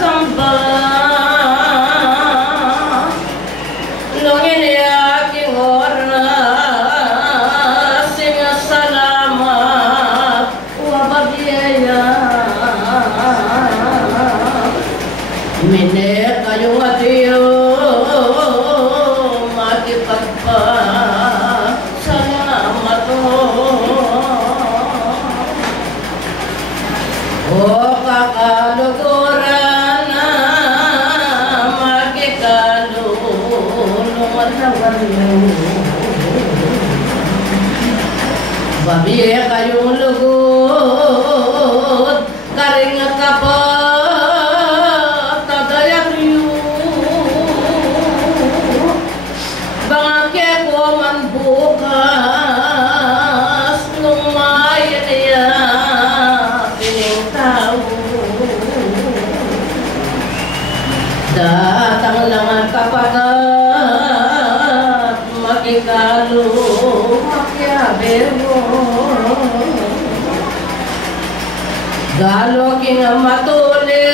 Samba Minek kayong atiyo makipagpa salamat o kakaluguran na makikalulungan na wanyo babi kayong lugod karingat ka pa datang lang kapagat makikalo makiabero galo king matuli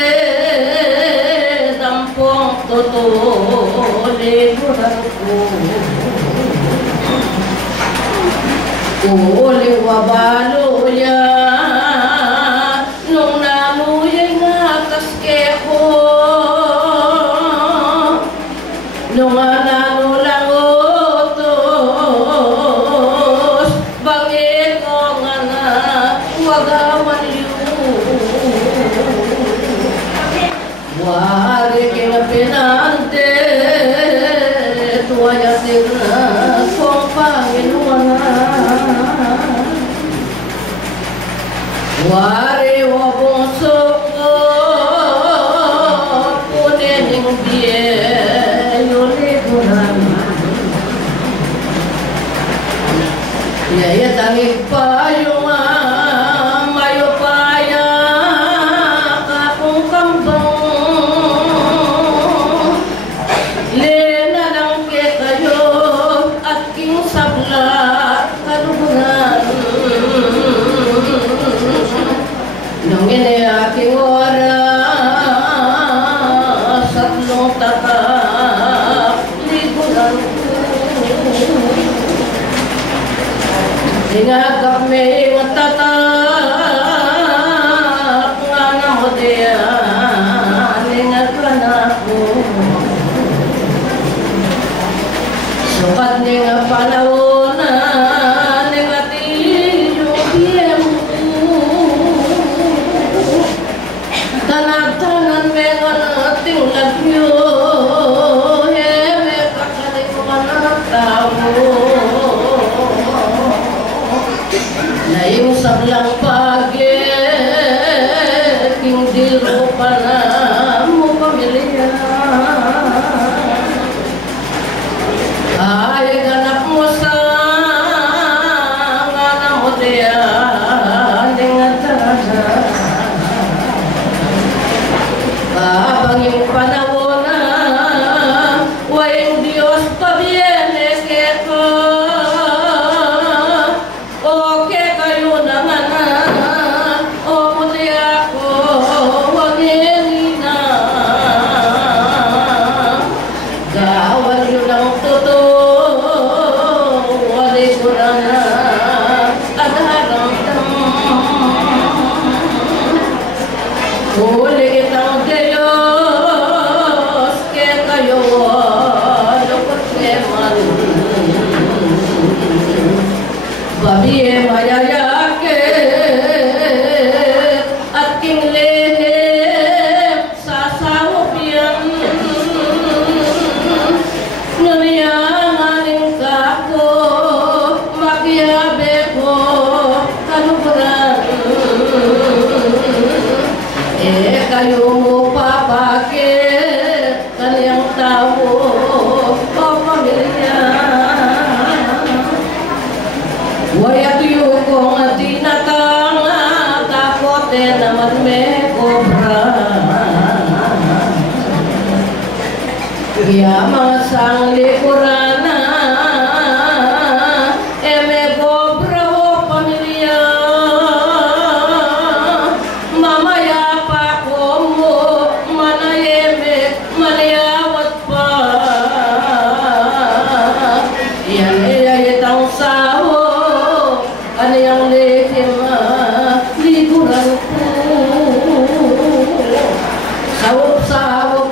tampong tutuli kurangku uli wabalo ya nung naluya nga kaskeho nung nanulang utos bangit ko nga na wagawan yun wari king pinante tuwaya tingnan kong Panginoon wari wabong suko punin yung biye yuligunan yaya tangig pa yung mayo paya kakong kambang lena lang ke kayo at king sabla kalugunan nung ini aking oras at nung tatak ligunan hinagap may tatak nga na mo diyan hinagap na ko sukat niya panahon na negative yung tanag-tanan meron ating lagyo may kakalimuan na tao na yung sablang pagit hindi rupa na mo pamilya ay ganap mo sa nga na mo diyan dengan talaga abang yung panahon na wayang Diyos pabiyene keko okay kayo naman o muli ako wagin na gawan yun ang totoo wali ko na at haramdam huli kitang Diyos ke kayo lukot keman babi mayayake at king lehim sasawop yan naniyangaling kako makiyabe ko kaluguran kayo mo papakit kaniyang tao o pamilya waya tuyo kong tinatang takote naman may kobra kaya mga sanglikuran may kobra o pamilya mamaya pa ko mo manayemik manayawat pa yan itang saho kaniyang lehim liguran ko sawop-sawop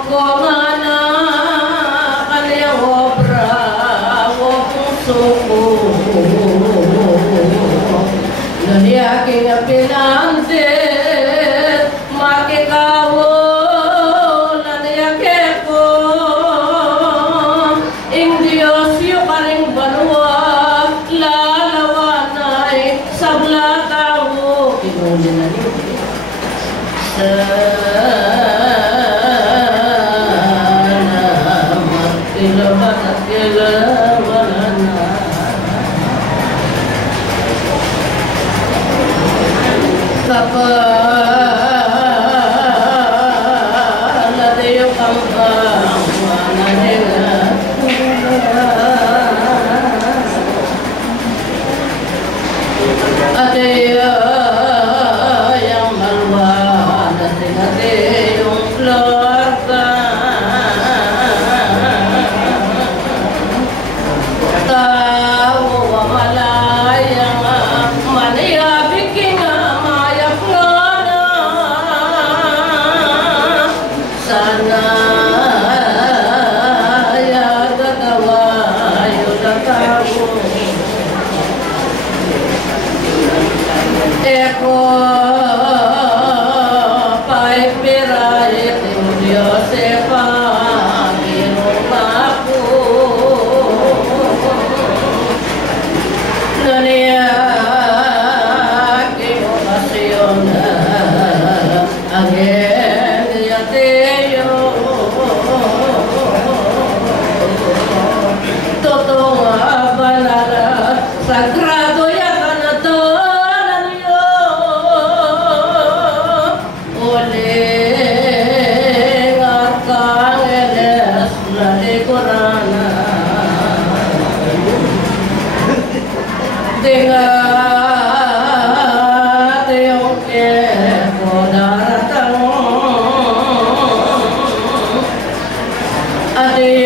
Ade